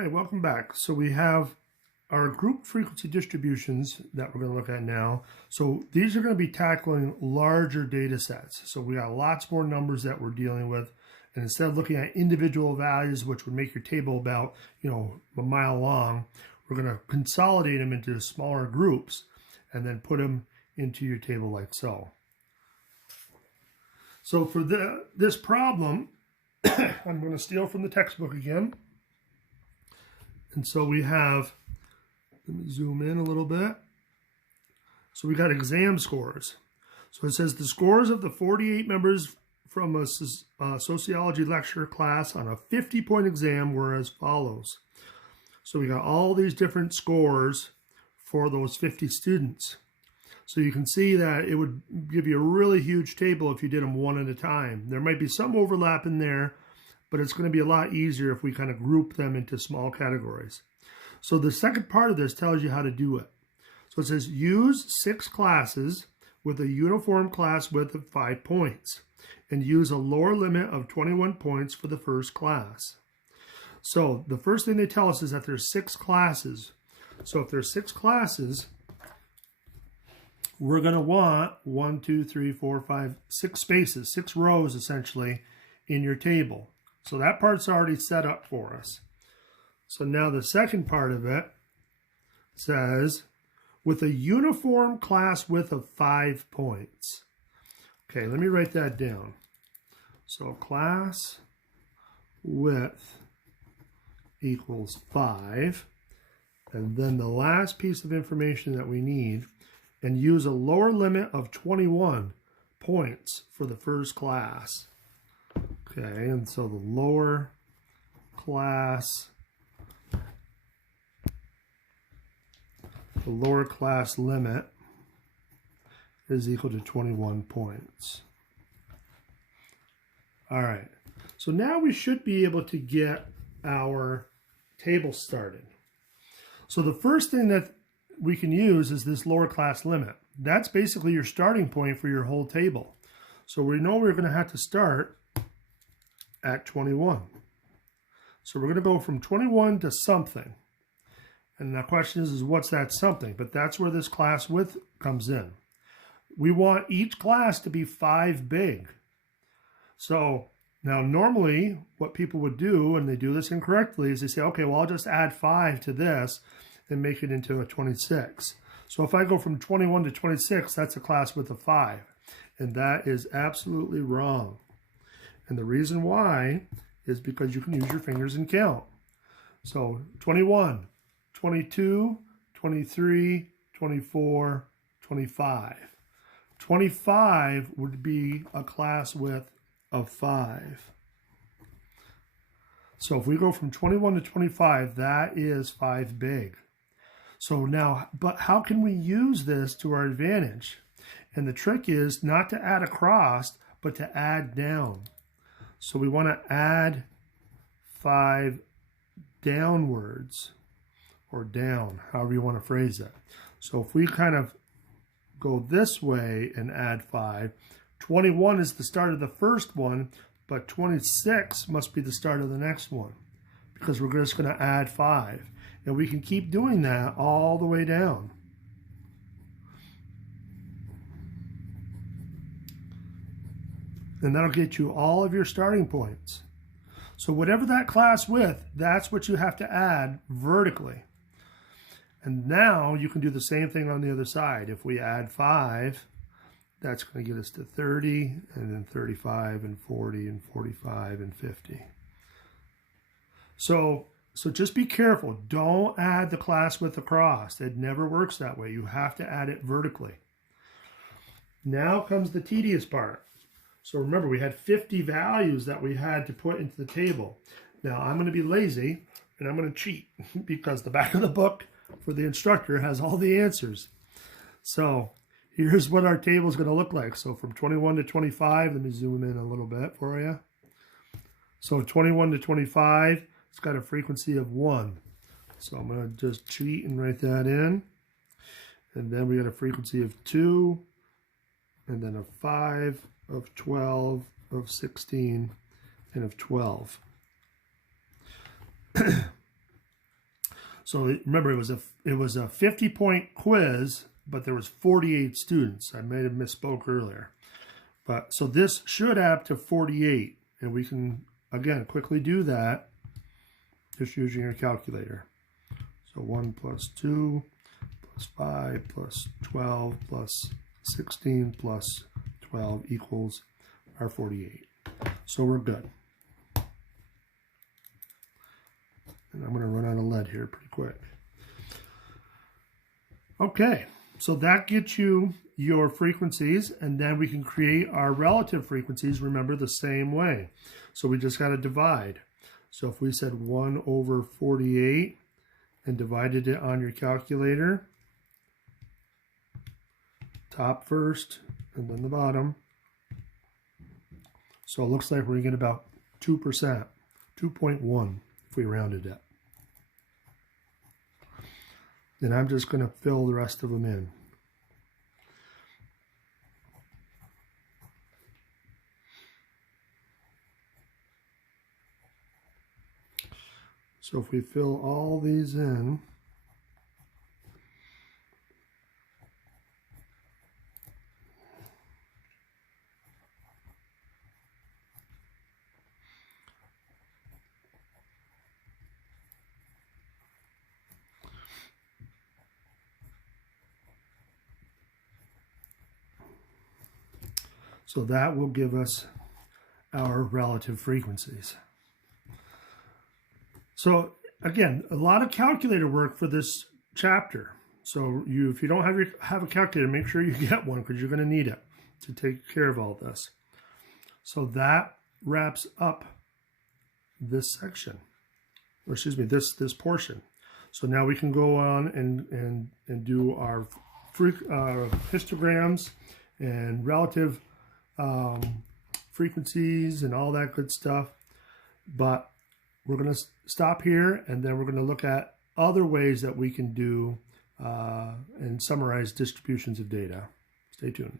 right, welcome back. So we have our group frequency distributions that we're going to look at now. So these are going to be tackling larger data sets. So we got lots more numbers that we're dealing with. And instead of looking at individual values, which would make your table about, a mile long, we're going to consolidate them into smaller groups and then put them into your table like so. So for this problem, I'm going to steal from the textbook again. And so we have, let me zoom in a little bit. So we got exam scores. So it says the scores of the 48 members from a sociology lecture class on a 50-point exam were as follows. So we got all these different scores for those 50 students. So you can see that it would give you a really huge table if you did them one at a time. There might be some overlap in there, but it's going to be a lot easier if we kind of group them into small categories. So the second part of this tells you how to do it. So it says use 6 classes with a uniform class width of 5 points and use a lower limit of 21 points for the first class. So the first thing they tell us is that there's 6 classes. So if there's 6 classes, we're going to want 1, 2, 3, 4, 5, 6 spaces, 6 rows essentially in your table. So that part's already set up for us. So now the second part of it says with a uniform class width of 5 points. Okay, let me write that down. So class width equals 5. And then the last piece of information that we need, and use a lower limit of 21 points for the first class. Okay, and so the lower class limit is equal to 21 points. All right, so now we should be able to get our table started. So the first thing that we can use is this lower class limit. That's basically your starting point for your whole table. So we know we're going to have to start at 21. So we're going to go from 21 to something. And the question is what's that something? But that's where this class width comes in. We want each class to be 5 big. So now normally what people would do, and they do this incorrectly, is they say, okay, well, I'll just add 5 to this and make it into a 26. So if I go from 21 to 26, that's a class width of 5. And that is absolutely wrong. And the reason why is because you can use your fingers and count. So 21, 22, 23, 24, 25. 25 would be a class width of 5. So if we go from 21 to 25, that is 5 big. So now, but how can we use this to our advantage? And the trick is not to add across, but to add down. So we want to add 5 downwards, or down, however you want to phrase it. So if we kind of go this way and add 5, 21 is the start of the first one, but 26 must be the start of the next one, because we're just going to add 5. And we can keep doing that all the way down. And that'll get you all of your starting points. So whatever that class width, that's what you have to add vertically. And now you can do the same thing on the other side. If we add 5, that's going to get us to 30, and then 35, and 40, and 45, and 50. So just be careful. Don't add the class width across. It never works that way. You have to add it vertically. Now comes the tedious part. So remember, we had 50 values that we had to put into the table. Now I'm going to be lazy and I'm going to cheat because the back of the book for the instructor has all the answers. So here's what our table is going to look like. So from 21 to 25, let me zoom in a little bit for you. So 21 to 25, it's got a frequency of 1. So I'm going to just cheat and write that in. And then we got a frequency of 2, and then a 5, of 12, of 16, and of 12. So remember, it was a 50-point quiz, but there was 48 students. I may have misspoke earlier. But so this should add up to 48, and we can again quickly do that just using your calculator. So 1 plus 2 plus 5 plus 12 plus 16 plus 12 equals our 48. So we're good. And I'm going to run out of lead here pretty quick. Okay, so that gets you your frequencies, and then we can create our relative frequencies, remember, the same way. So we just got to divide. So if we said 1 over 48 and divided it on your calculator, top first and then the bottom. So it looks like we're going to get about 2%, 2.1 if we rounded it. Then I'm just going to fill the rest of them in. So if we fill all these in, so that will give us our relative frequencies. So again, a lot of calculator work for this chapter. So if you don't have a calculator, make sure you get one because you're going to need it to take care of all this. So that wraps up this section, or excuse me, this portion. So now we can go on and do our histograms and relative frequencies and all that good stuff. But we're going to stop here, and then we're going to look at other ways that we can do and summarize distributions of data. Stay tuned.